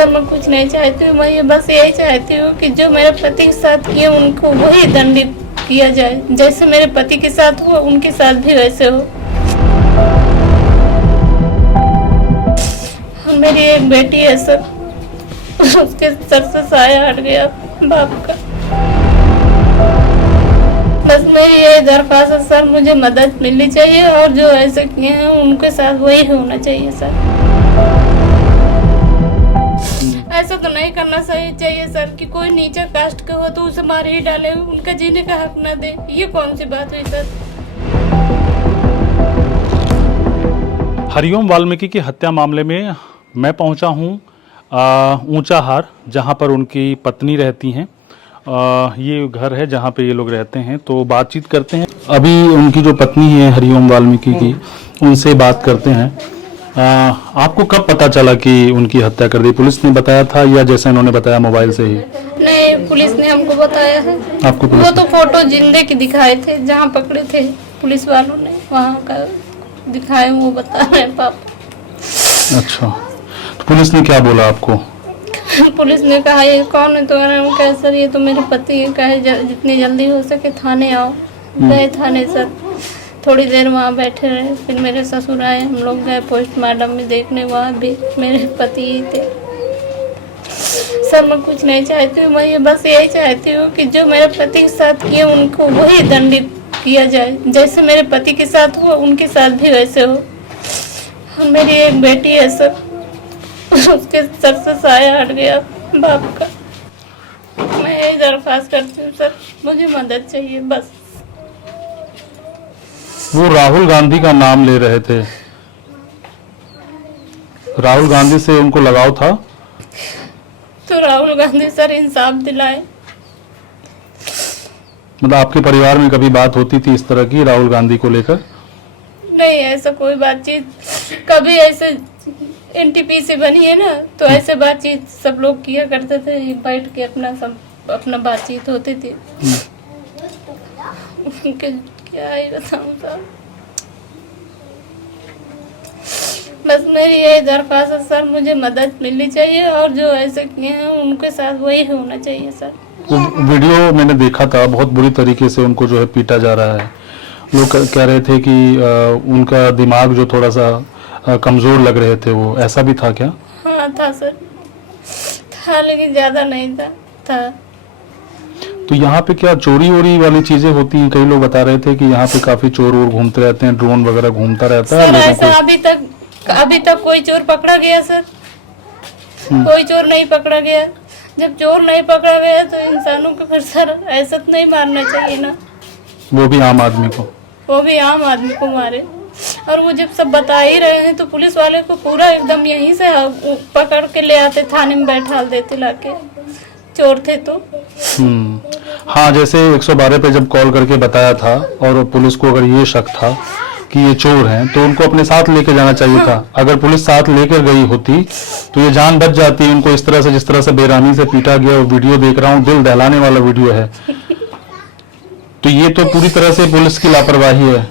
Sir मैं कुछ नहीं चाहती हूँ, मैं ये बस यही चाहती हूँ कि जो मेरे पति के साथ किए उनको वही दंडित किया जाए, जैसे मेरे पति के साथ हुआ उनके साथ भी वैसे हो। मेरी एक बेटी है सर, उसके सर से साया हट गया बाप का। बस मेरी यही दरख्वास्त है सर, मुझे मदद मिलनी चाहिए और जो ऐसे किए हैं उनके साथ वही होना चाहिए सर। ऐसा तो नहीं करना सही चाहिए सर कि कोई नीचे कास्ट का हो तो उसे मार ही डाले, उनका जीने का हक न दे। ये कौन सी बात हुई सर। हरिओम वाल्मीकि की हत्या मामले में मैं पहुंचा हूं ऊंचाहार, जहां पर उनकी पत्नी रहती हैं। ये घर है जहां पे ये लोग रहते हैं, तो बातचीत करते हैं। अभी उनकी जो पत्नी है हरिओम वाल्मीकि की, उनसे बात करते हैं। आपको कब पता चला कि उनकी हत्या कर दी? पुलिस ने बताया था या जैसे उन्होंने बताया मोबाइल से ही? नहीं, पुलिस ने हमको बताया है। आपको वो तो फोटो जिंदे की दिखाए थे, जहाँ पकड़े थे पुलिस वालों ने वहाँ का दिखाए, वो बता रहे हैं पापा। अच्छा, तो पुलिस ने क्या बोला आपको? पुलिस ने कहा ये कौन है? तो मैंने कहा सर ये तो मेरे पति है, कहे जितनी जल्दी हो सके थाने आओ। गए थाने सर, थोड़ी देर वहाँ बैठे रहे, फिर मेरे ससुर आए, हम लोग गए पोस्टमार्टम में देखने, वहाँ भी मेरे पति ही थे। सर मैं कुछ नहीं चाहती हूँ, मैं ये बस यही चाहती हूँ कि जो मेरे पति के साथ किए उनको वही दंडित किया जाए, जैसे मेरे पति के साथ हुआ उनके साथ भी वैसे हो। मेरी एक बेटी है सर, उसके सर से साया हट गया बाप का। मैं यही दरख्वास्त करती हूँ सर, मुझे मदद चाहिए बस। वो राहुल गांधी का नाम ले रहे थे, राहुल गांधी से उनको लगाव था? तो राहुल गांधी सर इंसाफ दिलाए। मतलब आपके परिवार में कभी बात होती थी इस तरह की राहुल गांधी को लेकर? नहीं, ऐसा कोई बातचीत कभी ऐसे एनटीपी से बनी है ना, तो ऐसे बातचीत सब लोग किया करते थे, बैठ के अपना बातचीत होती थी। क्या ही बताऊं साहब। बस मेरी यही दरख्वास्त है सर, मुझे मदद मिलनी चाहिए और जो ऐसे किए हैं उनके साथ वही होना चाहिए सर। वीडियो मैंने देखा था, बहुत बुरी तरीके से उनको जो है पीटा जा रहा है। लोग कह रहे थे कि उनका दिमाग जो थोड़ा सा कमजोर लग रहे थे, वो ऐसा भी था क्या? हाँ था सर, था लेकिन ज्यादा नहीं था। तो यहाँ पे क्या चोरी वोरी वाली चीजें होती हैं? कई लोग बता रहे थे कि यहाँ पे काफी चोर वोर घूमते रहते हैं, ड्रोन वगैरह घूमता रहता है सर। लोगों ऐसा को। अभी तक कोई चोर पकड़ा गया सर? कोई चोर नहीं पकड़ा गया। जब चोर नहीं पकड़ा गया तो इंसानों को फिर सर ऐसा तो नहीं मारना चाहिए ना, वो भी आम आदमी को। वो भी आम आदमी को मारे। और वो जब सब बता ही रहे हैं तो पुलिस वाले को पूरा एकदम यहीं से पकड़ के ले आते, थाने में बैठा देते लाके, चोर थे तो। हाँ, जैसे 112 पे जब कॉल करके बताया था और पुलिस को अगर ये शक था कि ये चोर हैं तो उनको अपने साथ लेके जाना चाहिए था। अगर पुलिस साथ लेकर गई होती तो ये जान बच जाती। उनको इस तरह से, जिस तरह से बेरहमी से पीटा गया, वो वीडियो देख रहा हूँ, दिल दहलाने वाला वीडियो है। तो ये तो पूरी तरह से पुलिस की लापरवाही है।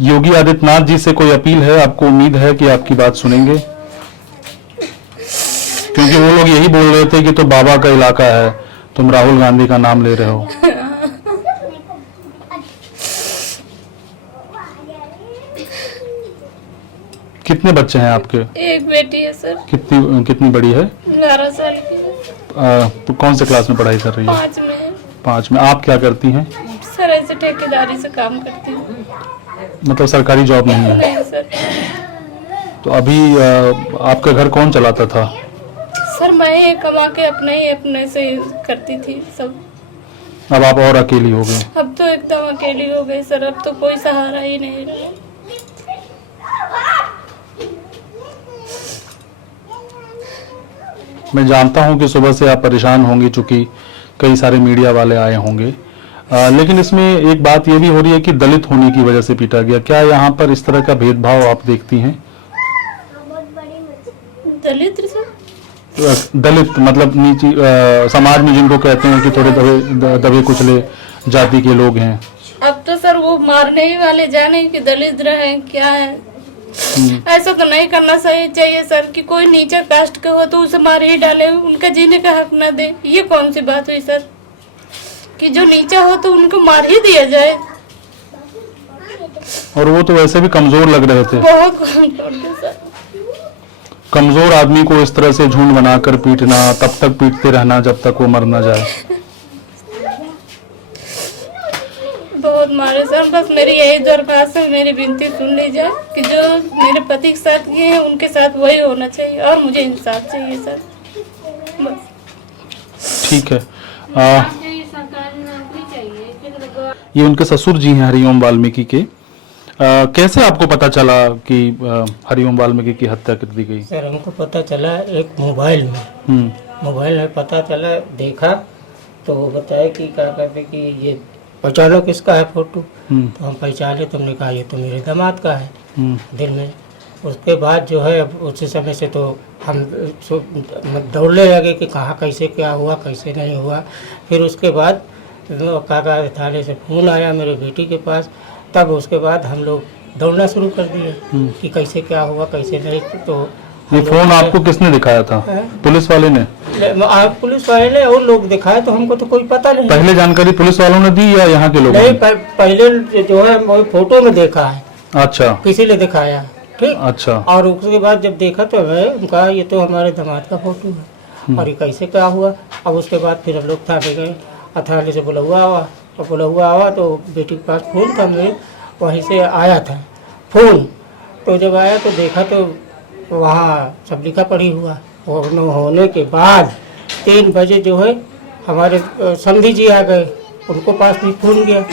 योगी आदित्यनाथ जी से कोई अपील है? आपको उम्मीद है कि आपकी बात सुनेंगे? क्योंकि वो लोग यही बोल रहे थे कि तो बाबा का इलाका है, तुम राहुल गांधी का नाम ले रहे हो। कितने बच्चे हैं आपके? एक बेटी है सर। कितनी बड़ी है? 11 साल की। तो कौन से क्लास में पढ़ाई कर रही है? 5 में। 5 में। आप क्या करती हैं? सर ऐसे ठेकेदारी से काम करती हूँ। मतलब सरकारी जॉब नहीं है? नहीं सर। तो अभी आपका घर कौन चलाता था? सर मैं ही कमा के अपने से करती थी सब। अब आप और अकेली हो गई? अब तो एकदम अकेली हो गई सर, अब तो कोई सहारा ही नहीं रहा। मैं जानता हूं कि सुबह से आप परेशान होंगी, चूंकि कई सारे मीडिया वाले आए होंगे, लेकिन इसमें एक बात यह भी हो रही है कि दलित होने की वजह से पीटा गया। क्या यहाँ पर इस तरह का भेदभाव आप देखती हैं? दलित मतलब नीचे समाज में जिनको कहते हैं कि थोड़े दबे कुचले जाति के लोग हैं। अब तो सर वो मारने ही वाले जाने कि दलित रहे क्या है। ऐसा तो नहीं करना सही चाहिए सर कि कोई नीचे कास्ट के हो तो उसे मार ही डाले, उनका जीने का हक ना दे। ये कौन सी बात हुई सर कि जो नीचा हो तो उनको मार ही दिया जाए। और वो तो वैसे भी कमजोर लग रहे थे, बहुत कमजोर थे सर। कमजोर आदमी को इस तरह से झुंड बनाकर पीटना, तब तक पीटते रहना जब तक वो मर ना जाए। बहुत मारे सर। बस मेरी यही दरख्वास्त है, मेरी विनती सुन ली जाए कि जो मेरे पति के साथ किए हैं उनके साथ वही होना चाहिए और मुझे इंसाफ चाहिए सर, बस। ठीक है। ये उनके ससुर जी हैं हरिओम वाल्मीकि के। कैसे आपको पता चला कि हरिओम वाल्मीकि की हत्या कर दी गई? सर हमको पता चला एक मोबाइल में, मोबाइल में पता चला, देखा तो वो बताया कि क्या कहते कि ये पहचानो किसका है फोटो। तो हम पहचाने, तुमने कहा ये तो मेरे दामाद का है दिल में। उसके बाद जो है अब उसी समय से तो हम दौड़ने लगे कि कहाँ कैसे क्या हुआ कैसे नहीं हुआ। फिर उसके बाद काका थाने से फ़ोन आया मेरे बेटी के पास, तब उसके बाद हम लोग दौड़ना शुरू कर दिए कि कैसे क्या हुआ कैसे नहीं। तो ये फोन आपको किसने दिखाया था? पुलिस वाले ने? पुलिस वाले ने और लोग दिखाए, तो हमको तो कोई पता नहीं। पहले जानकारी पुलिस वालों ने दी या यहाँ के लोग? नहीं, पहले जो है वो फोटो में देखा है। अच्छा, किसी ने दिखाया, ठीक। अच्छा। और उसके बाद जब देखा तो है उनका ये तो हमारे दामाद का फोटो है और ये कैसे क्या हुआ। अब उसके बाद फिर हम लोग थाने गए, थाने से बुलहुआ आवा, और बुलहुआ आवा तो बेटी के पास फ़ोन था मेरे, वहीं से आया था फ़ोन। तो जब आया तो देखा तो वहाँ सब लिखा पड़ी हुआ। होने के बाद 3 बजे जो है हमारे समधी जी आ गए, उनको पास भी फ़ोन गया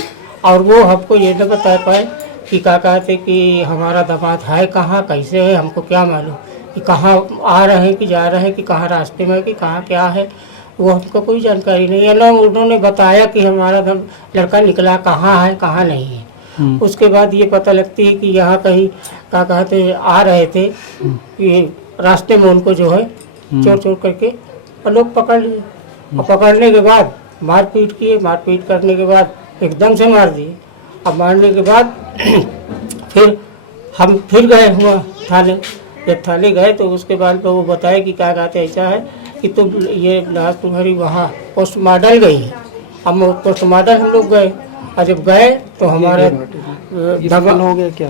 और वो हमको ये न बता पाए कि क्या कहते कि हमारा दामाद है कहाँ कैसे है, हमको क्या मालूम कि कहाँ आ रहे हैं कि जा रहे हैं कि कहाँ रास्ते में कि कहाँ क्या है, वो हमको कोई जानकारी नहीं है। ना उन्होंने बताया कि हमारा लड़का निकला कहाँ है कहाँ नहीं है। उसके बाद ये पता लगती है कि यहाँ कहीं क्या कहते आ रहे थे कि रास्ते में उनको जो है चोर चोर करके और लोग पकड़ लिए और पकड़ने के बाद मारपीट किए, मारपीट करने के बाद एकदम से मार दिए। अब मारने के बाद फिर हम फिर गए हुआ थाने। जब थाने गए तो उसके बाद तो वो बताया कि क्या कहते ऐसा है कि तुम ये लाश तुम्हारी वहाँ पोस्टमार्टम गई है। हम पोस्टमार्टम हम लोग गए और जब गए तो हमारे दबा हो गया क्या।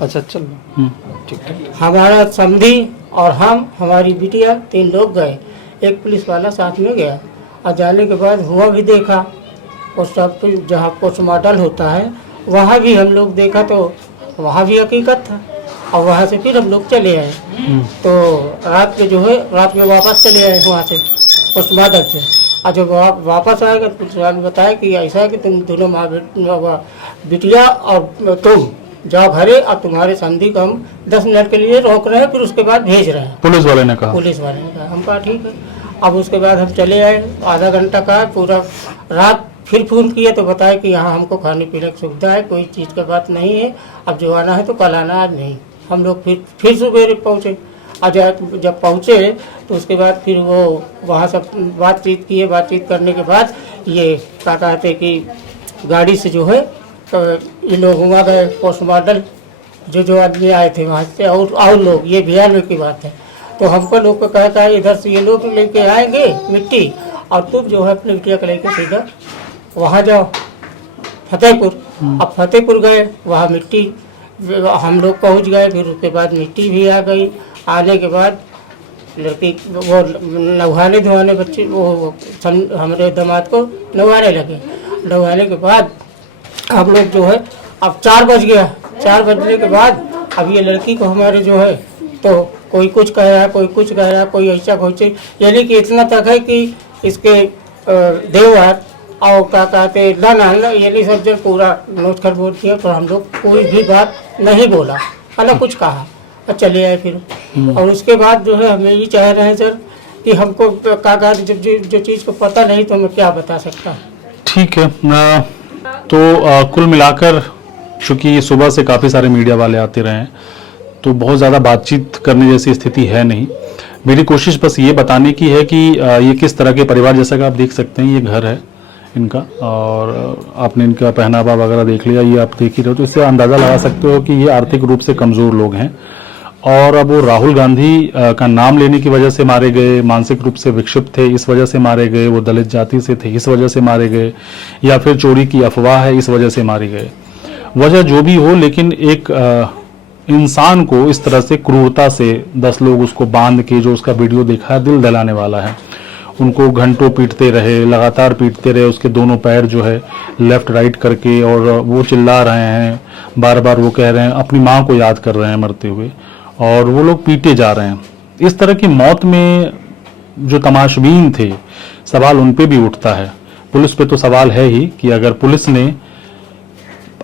अच्छा चल ठीक है। हमारा समधी और हम हमारी बिटिया 3 लोग गए, एक पुलिस वाला साथ में गया और जाने के बाद हुआ भी देखा पोस्ट जहाँ पोस्टमार्टम होता है वहाँ भी हम लोग देखा तो वहाँ भी हकीकत था और वहाँ से फिर हम लोग चले आए। तो रात में जो है रात में वापस चले आए वहाँ से पोस्टमार्टम से। और जब वापस आएगा तो पुलिस वाले बताया कि ऐसा है कि तुम दोनों माँ बिटिया और तुम जाओ घरे और तुम्हारे समधी को हम 10 मिनट के लिए रोक रहे हैं, फिर उसके बाद भेज रहे हैं। पुलिस वाले ने कहा? पुलिस वाले ने कहा। हम कहा ठीक है। अब उसके बाद हम चले आए, आधा घंटा का पूरा रात फिर फ़ोन किया तो बताया कि यहाँ हमको खाने पीने की सुविधा है, कोई चीज़ का बात नहीं है, अब जो आना है तो कल आना, आज नहीं। हम लोग फिर सुबह पहुँचे और जब पहुँचे तो उसके बाद फिर वो वहाँ सब बातचीत किए। बातचीत करने के बाद ये क्या कहते कि गाड़ी से जो है तो ये लोग वहाँ गए पोस्टमार्टम जो आदमी आए थे वहाँ से और लोग, ये बिहार में की बात है। तो हमको लोग को कहता है इधर से ये लोग लेके आएंगे मिट्टी और तुम जो है अपनी बिटिया को लेके सीधा वहाँ जाओ फतेहपुर। अब फतेहपुर गए, वहाँ मिट्टी हम लोग पहुँच गए, फिर उसके बाद मिट्टी भी आ गई। आने के बाद लड़की वो नहाने धोने बच्चे वो हमारे दामाद को नहवाने लगे। नहवाने के बाद हम लोग जो है अब 4 बज गया। 4 बजने के बाद अब ये लड़की को हमारे जो है तो कोई कुछ कह रहा है, कोई कुछ कह रहा है, कोई ऐसा कोई, यानी कि इतना तक है कि इसके देवर और क्या कहते यानी सब जन पूरा नोट कर बोल किया, पर हम लोग कोई भी बात नहीं बोला, अलग कुछ कहा और चले आए फिर। और उसके बाद जो है हमें ये चाह रहे हैं सर कि हमको क्या कहते जो चीज़ को पता नहीं तो मैं क्या बता सकता। ठीक है। तो कुल मिलाकर चूँकि सुबह से काफ़ी सारे मीडिया वाले आते रहे हैं तो बहुत ज़्यादा बातचीत करने जैसी स्थिति है नहीं। मेरी कोशिश बस ये बताने की है कि ये किस तरह के परिवार, जैसा कि आप देख सकते हैं ये घर है, इनका, और आपने इनका पहनावा वगैरह देख लिया, ये आप देख ही रहे हो, तो इससे अंदाज़ा लगा सकते हो कि ये आर्थिक रूप से कमज़ोर लोग हैं। और अब वो राहुल गांधी का नाम लेने की वजह से मारे गए, मानसिक रूप से विक्षिप्त थे इस वजह से मारे गए, वो दलित जाति से थे इस वजह से मारे गए, या फिर चोरी की अफवाह है इस वजह से मारे गए। वजह जो भी हो, लेकिन एक इंसान को इस तरह से क्रूरता से 10 लोग उसको बांध के, जो उसका वीडियो देखा है दिल दहलाने वाला है, उनको घंटों पीटते रहे, लगातार पीटते रहे, उसके दोनों पैर जो है लेफ्ट राइट करके, और वो चिल्ला रहे हैं, बार बार वो कह रहे हैं, अपनी माँ को याद कर रहे हैं मरते हुए, और वो लोग पीटे जा रहे हैं। इस तरह की मौत में जो तमाशबीन थे, सवाल उन पे भी उठता है। पुलिस पे तो सवाल है ही कि अगर पुलिस ने,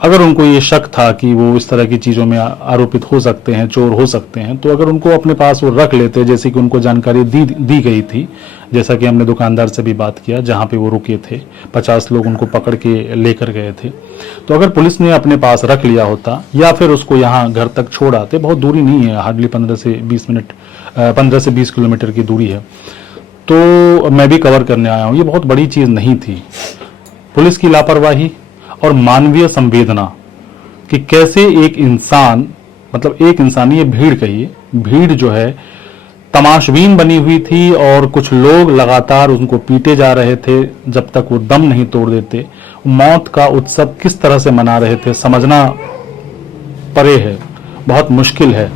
अगर उनको ये शक था कि वो इस तरह की चीज़ों में आरोपित हो सकते हैं, चोर हो सकते हैं, तो अगर उनको अपने पास वो रख लेते, जैसे कि उनको जानकारी दी गई थी, जैसा कि हमने दुकानदार से भी बात किया जहाँ पे वो रुके थे, 50 लोग उनको पकड़ के लेकर गए थे, तो अगर पुलिस ने अपने पास रख लिया होता या फिर उसको यहाँ घर तक छोड़ आते, बहुत दूरी नहीं है, हार्डली 15 से 20 किलोमीटर की दूरी है, तो मैं भी कवर करने आया हूँ, ये बहुत बड़ी चीज़ नहीं थी। पुलिस की लापरवाही और मानवीय संवेदना कि कैसे एक इंसान, मतलब एक इंसानी, ये भीड़ कहिए, भीड़ जो है तमाशबीन बनी हुई थी, और कुछ लोग लगातार उनको पीटे जा रहे थे जब तक वो दम नहीं तोड़ देते। मौत का उत्सव किस तरह से मना रहे थे, समझना परे है, बहुत मुश्किल है।